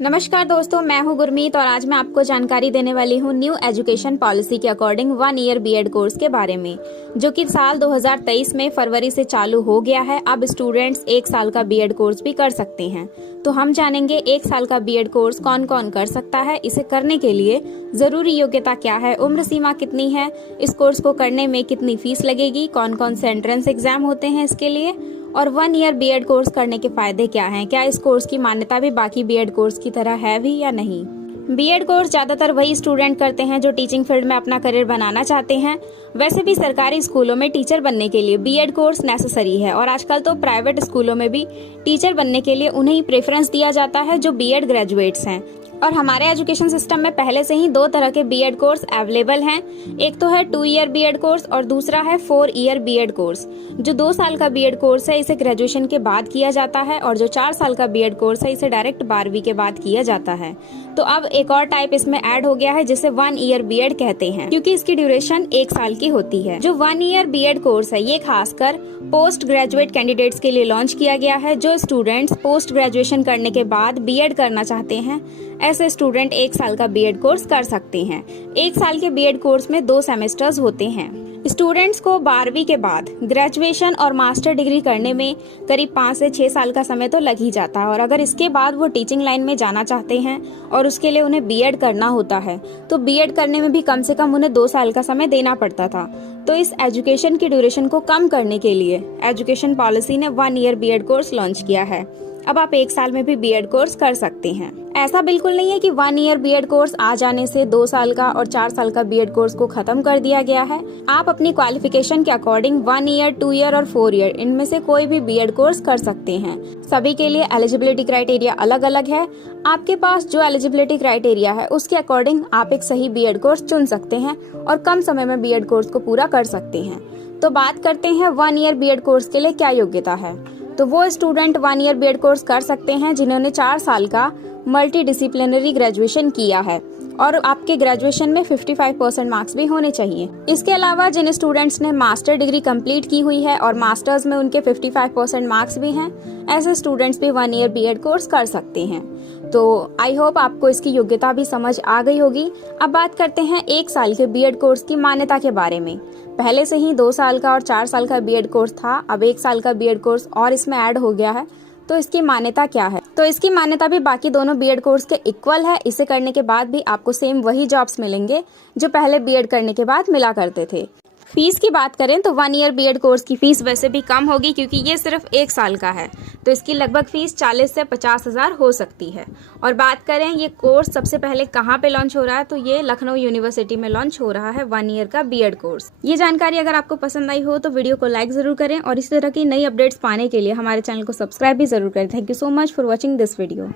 नमस्कार दोस्तों, मैं हूं गुरमीत और आज मैं आपको जानकारी देने वाली हूं न्यू एजुकेशन पॉलिसी के अकॉर्डिंग 1 ईयर बीएड कोर्स के बारे में, जो कि साल 2023 में फरवरी से चालू हो गया है। अब स्टूडेंट्स 1 साल का बीएड कोर्स भी कर सकते हैं। तो हम जानेंगे 1 साल का बीएड कोर्स कौन कौन कर सकता है, इसे करने के लिए जरूरी योग्यता क्या है, उम्र सीमा कितनी है, इस कोर्स को करने में कितनी फीस लगेगी, कौन कौन से एंट्रेंस एग्जाम होते हैं इसके लिए, और 1 ईयर बीएड कोर्स करने के फायदे क्या हैं, क्या इस कोर्स की मान्यता भी बाकी बीएड कोर्स की तरह है भी या नहीं। बीएड कोर्स ज्यादातर वही स्टूडेंट करते हैं जो टीचिंग फील्ड में अपना करियर बनाना चाहते हैं। वैसे भी सरकारी स्कूलों में टीचर बनने के लिए बीएड कोर्स नेसेसरी है और आजकल तो प्राइवेट स्कूलों में भी टीचर बनने के लिए उन्हें ही प्रेफरेंस दिया जाता है जो बीएड ग्रेजुएट्स हैं। और हमारे एजुकेशन सिस्टम में पहले से ही 2 तरह के बीएड कोर्स अवेलेबल हैं। एक तो है 2 ईयर बीएड कोर्स और दूसरा है 4 ईयर बीएड कोर्स। जो 2 साल का बीएड कोर्स है इसे ग्रेजुएशन के बाद किया जाता है और जो 4 साल का बीएड कोर्स है इसे डायरेक्ट 12वीं के बाद किया जाता है। तो अब एक और टाइप इसमें ऐड हो गया है जिसे 1 ईयर बीएड कहते हैं, क्योंकि इसकी ड्यूरेशन 1 साल की होती है। जो 1 ईयर बीएड कोर्स है ये खासकर पोस्ट ग्रेजुएट कैंडिडेट्स के लिए लॉन्च किया गया है। जो स्टूडेंट्स पोस्ट ग्रेजुएशन करने के बाद बीएड करना चाहते हैं, ऐसे स्टूडेंट 1 साल का बीएड कोर्स कर सकते हैं। 1 साल के बीएड कोर्स में 2 सेमेस्टर्स होते हैं। स्टूडेंट्स को 12वीं के बाद ग्रेजुएशन और मास्टर डिग्री करने में करीब 5 से 6 साल का समय तो लग ही जाता है, और अगर इसके बाद वो टीचिंग लाइन में जाना चाहते हैं और उसके लिए उन्हें बीएड करना होता है तो बीएड करने में भी कम से कम उन्हें 2 साल का समय देना पड़ता था। तो इस एजुकेशन की ड्यूरेशन को कम करने के लिए एजुकेशन पॉलिसी ने 1 ईयर बीएड कोर्स लॉन्च किया है। अब आप 1 साल में भी बीएड कोर्स कर सकते हैं। ऐसा बिल्कुल नहीं है कि 1 ईयर बीएड कोर्स आ जाने से 2 साल का और 4 साल का बीएड कोर्स को खत्म कर दिया गया है। आप अपनी क्वालिफिकेशन के अकॉर्डिंग 1 ईयर, 2 ईयर और 4 ईयर इनमें से कोई भी बीएड कोर्स कर सकते हैं। सभी के लिए एलिजिबिलिटी क्राइटेरिया अलग अलग है। आपके पास जो एलिजिबिलिटी क्राइटेरिया है उसके अकॉर्डिंग आप एक सही बीएड कोर्स चुन सकते हैं और कम समय में बीएड कोर्स को पूरा कर सकते हैं। तो बात करते हैं 1 ईयर बीएड कोर्स के लिए क्या योग्यता है। तो वो स्टूडेंट 1 ईयर बीएड कोर्स कर सकते हैं जिन्होंने 4 साल का मल्टी डिसिप्लिनरी ग्रेजुएशन किया है और आपके ग्रेजुएशन में 55% मार्क्स भी होने चाहिए। इसके अलावा जिन स्टूडेंट्स ने मास्टर डिग्री कंप्लीट की हुई है और मास्टर्स में उनके 55% मार्क्स भी हैं, ऐसे स्टूडेंट्स भी 1 ईयर बीएड कोर्स कर सकते हैं। तो आई होप आपको इसकी योग्यता भी समझ आ गई होगी। अब बात करते हैं 1 साल के बीएड कोर्स की मान्यता के बारे में। पहले से ही 2 साल का और 4 साल का बीएड कोर्स था, अब 1 साल का बीएड कोर्स और इसमें ऐड हो गया है। तो इसकी मान्यता क्या है? तो इसकी मान्यता भी बाकी दोनों बीएड कोर्स के इक्वल है। इसे करने के बाद भी आपको सेम वही जॉब्स मिलेंगे जो पहले बीएड करने के बाद मिला करते थे। फीस की बात करें तो 1 ईयर बीएड कोर्स की फीस वैसे भी कम होगी क्योंकि ये सिर्फ 1 साल का है, तो इसकी लगभग फीस 40 से 50 हजार हो सकती है। और बात करें ये कोर्स सबसे पहले कहाँ पे लॉन्च हो रहा है, तो ये लखनऊ यूनिवर्सिटी में लॉन्च हो रहा है 1 ईयर का बीएड कोर्स। ये जानकारी अगर आपको पसंद आई हो तो वीडियो को लाइक जरूर करें और इस तरह की नई अपडेट्स पाने के लिए हमारे चैनल को सब्सक्राइब भी जरूर करें। Thank you so much for watching this video.